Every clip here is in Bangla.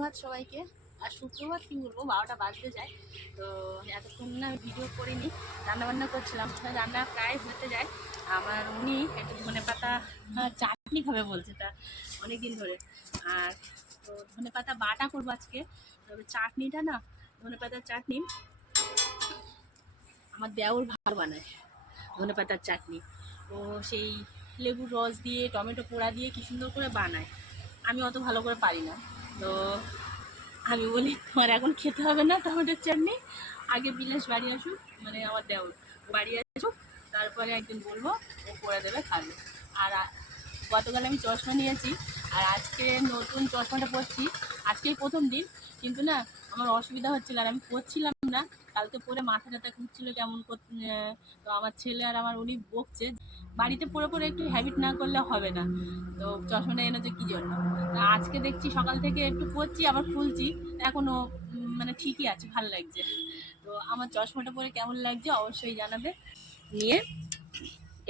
সুপ্রভাত সবাইকে। আর সুপ্রভাত কি বলব, বারোটা বাজতে যায়। তো এতক্ষণ না ভিডিও করিনি, রান্নাবান্না করছিলাম। রান্না প্রায় হতে যায়। আমার উনি একটু ধনে পাতা চাটনি খাবে বলছে তা অনেক দিন ধরে। আর তো ধনে পাতা বাটা করব আজকে। তবে চাটনিটা না, ধনে পাতার চাটনি, আমার দেওর ভালো বানায়, ধনে পাতার চাটনি। তো সেই লেবুর রস দিয়ে, টমেটো পোড়া দিয়ে কি সুন্দর করে বানায়। আমি অত ভালো করে পারি না। তো আমি বলি, তোমার এখন খেতে হবে না টমেটোর চাটনি? আগে বিলাস বাড়ি আসুক মানে আমার দেও বাড়ি আসুক, তারপরে একদিন বলব, ও করে দেবে, খাবে। আর গতকাল আমি চশমা নিয়েছি, আর আজকে নতুন চশমাটা পরছি। আজকেই প্রথম দিন, কিন্তু না, আমার অসুবিধা হচ্ছিল আর আমি পরছিলাম না। কালকে পরে মাথা টাথা ঘুরছিল কেমন তো আমার ছেলে আর আমার উনি বকছে। বাড়িতে পরে পরে একটু হ্যাবিট না করলে হবে না। তো চশমাটা এনেছে কী জন্য? আজকে দেখছি সকাল থেকে একটু পরছি আবার খুলছি। এখনও মানে ঠিকই আছে, ভালো লাগছে। তো আমার চশমাটা পরে কেমন লাগছে অবশ্যই জানাবে। নিয়ে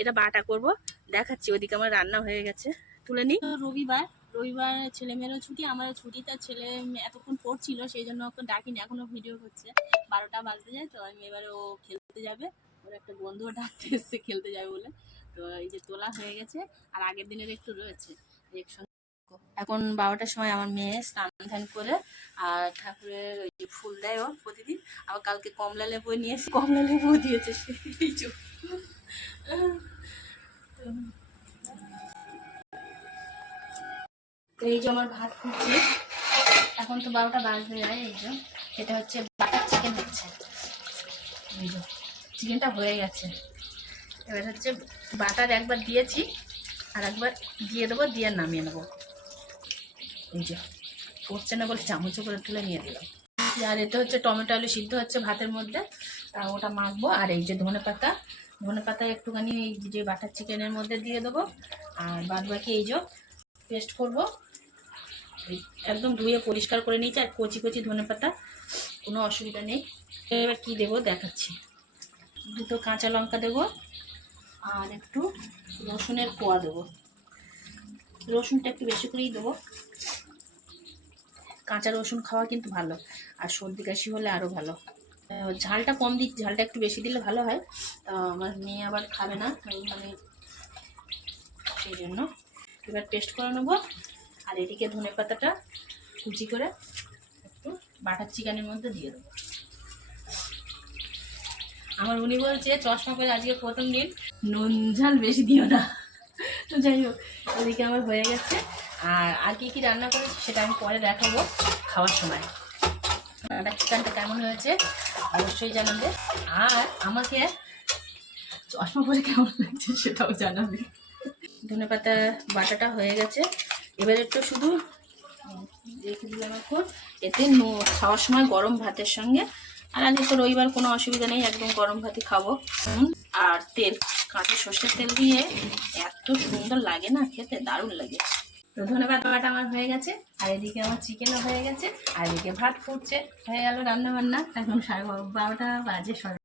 এটা বাটা করব, দেখাচ্ছি, ওদিকে আমার রান্না হয়ে গেছে। তুলে নিই রবিবার রবিবার ছেলে মেয়েরও ছুটি, আমারও ছুটি তার ছেলে এতক্ষণ পড়ছিল সেই জন্য ওকে ডাকিনি এখনও ভিডিও করছে। বারোটা বাজতে যায়, তো আমি এবারে ও খেলতে যাবে। ওর একটা বন্ধুও ডাকতে এসছে, খেলতে যাবে বলে। তো এই যে তোলা হয়ে গেছে, আর আগের দিনের একটু রয়েছে। এখন বারোটার সময় আমার মেয়ে স্নান ধান করে, আর ঠাকুরের ওই যে ফুল দেয় ও প্রতিদিন, আবার কালকে কমলা লেবু নিয়ে কমলা লেবু দিয়েছে সেই তো এই যে আমার ভাত ফুটছে। এখন তো বারোটা বাজবে যায় এই যে। এটা হচ্ছে বাটার চিকেন হচ্ছে। এই যে, চিকেনটা হয়ে গেছে। এবার হচ্ছে বাটার একবার দিয়েছি, আর একবার দিয়ে দেবো, দিয়ে নামিয়ে নেব। এই যে পড়ছে না বলে চামচে করে তুলে নিয়ে দিলাম। আর এটা হচ্ছে টমেটো, আলু সিদ্ধ হচ্ছে ভাতের মধ্যে। ওটা মাখবো। আর এই যে ধনে পাতা ধনে পাতা একটুখানি এই যে বাটার চিকেনের মধ্যে দিয়ে দেবো। আর বাদ বাকি এই যে, পেস্ট করব। একদম ধুয়ে পরিষ্কার করে নিয়েছি আর কচি কচি ধনে পাতা, কোনো অসুবিধা নেই। এবার কী দেবো দেখাচ্ছি। দুটো কাঁচা লঙ্কা দেবো আর একটু রসুনের কোয়া দেবো। রসুনটা একটু বেশি করেই দেবো। কাঁচা রসুন খাওয়া কিন্তু ভালো, আর সর্দি কাশি হলে আরও ভালো। ঝালটা কম দিচ্ছি, ঝালটা একটু বেশি দিলে ভালো হয়। তা আমার মেয়ে আবার খাবে না মানে সেই জন্য। এবার টেস্ট করে নেব। আর এদিকে ধনে পাতাটা কুচি করে একটু বাটার চিকেনের মধ্যে দিয়ে দেবো। আমার উনি বলছে, চশমা পরে আজকে প্রথম দিন, নুন ঝাল বেশি দিও না। তো যাই হোক, এদিকে আমার হয়ে গেছে। আর আর কী কী রান্না করেছি সেটা আমি পরে দেখাবো খাওয়ার সময়। রান্নাটা চিকেনটা কেমন হয়েছে অবশ্যই জানাবে। আর আমাকে চশমা পরে কেমন লাগছে সেটাও জানাবে। ধনে পাতা বাটাটা হয়ে গেছে। এবার একটু শুধু রেখে দিলাম এখন। এতে খাওয়ার সময় গরম ভাতের সঙ্গে। আর আজকে তো রবিবার কোনো অসুবিধা নেই, একদম গরম ভাতই খাব। আর তেল, কাঁচা সর্ষের তেল দিয়ে এত সুন্দর লাগে না খেতে, দারুণ লাগে। তো ধন্যবাদ বাবাটা আমার হয়ে গেছে। আর এদিকে আমার চিকেনও হয়ে গেছে, আর এদিকে ভাত ফুটছে। হয়ে গেল রান্না বান্না এখন সাড়ে বারোটা বাজে